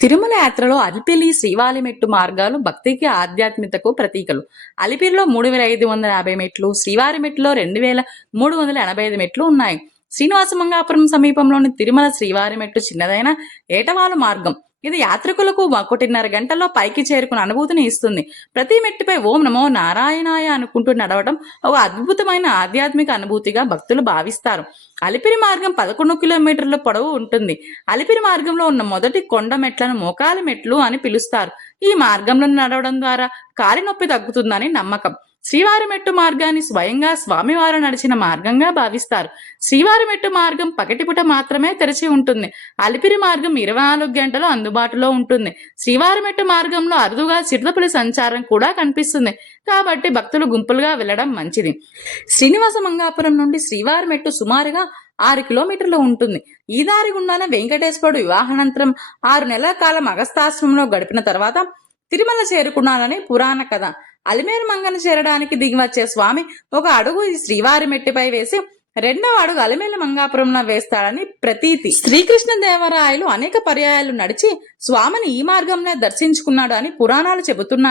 తిరుమల యాత్రలో అలిపిరి శ్రీవారిమెట్టు మార్గాలు భక్తికి ఆధ్యాత్మికతకు ప్రతీకలు. అలిపిరిలో 3550 మెట్లు, శ్రీవారిమెట్టులో 2385 మెట్లు ఉన్నాయి. శ్రీనివాసమంగాపురం సమీపంలోని తిరుమల శ్రీవారిమెట్టు చిన్నదైన ఏటవాలు మార్గం. ఇది యాత్రికులకు 1.5 గంటల్లో పైకి చేరుకున్న అనుభూతిని ఇస్తుంది. ప్రతి మెట్టుపై ఓం నమో నారాయణాయ అనుకుంటూ నడవడం ఒక అద్భుతమైన ఆధ్యాత్మిక అనుభూతిగా భక్తులు భావిస్తారు. అలిపిరి మార్గం 11 కిలోమీటర్ల పొడవు ఉంటుంది. అలిపిరి మార్గంలో ఉన్న మొదటి కొండ మెట్లను మోకాలి మెట్లు అని పిలుస్తారు. ఈ మార్గంలో నడవడం ద్వారా కాలి నొప్పి తగ్గుతుందని నమ్మకం. శ్రీవారిమెట్టు మార్గాన్ని స్వయంగా స్వామివారు నడిచిన మార్గంగా భావిస్తారు. శ్రీవారిమెట్టు మార్గం పగటిపూట మాత్రమే తెరిచి ఉంటుంది. అలిపిరి మార్గం 24 గంటలు అందుబాటులో ఉంటుంది. శ్రీవారిమెట్టు మార్గంలో అరుదుగా చిరుతపులి సంచారం కూడా కనిపిస్తుంది. కాబట్టి భక్తులు గుంపులుగా వెళ్లడం మంచిది. శ్రీనివాస మంగాపురం నుండి శ్రీవారిమెట్టు సుమారుగా 6 కిలోమీటర్లు ఉంటుంది. ఈ దారి గుండానే వెంకటేశ్వరుడు వివాహానంతరం 6 నెలల కాలం అగస్తాశ్రమంలో గడిపిన తర్వాత తిరుమల చేరుకున్నానని పురాణ కథ. అలిమేరు మంగను చేరడానికి దిగివచ్చే స్వామి ఒక అడుగు ఈ శ్రీవారిమెట్టుపై వేసి రెండవ అడుగు అలిమేలు మంగాపురంలో వేస్తాడని ప్రతీతి. శ్రీకృష్ణదేవరాయలు అనేక పర్యాయాలు నడిచి స్వామిని ఈ మార్గంలో దర్శించుకున్నాడు అని పురాణాలు చెబుతున్నాయి.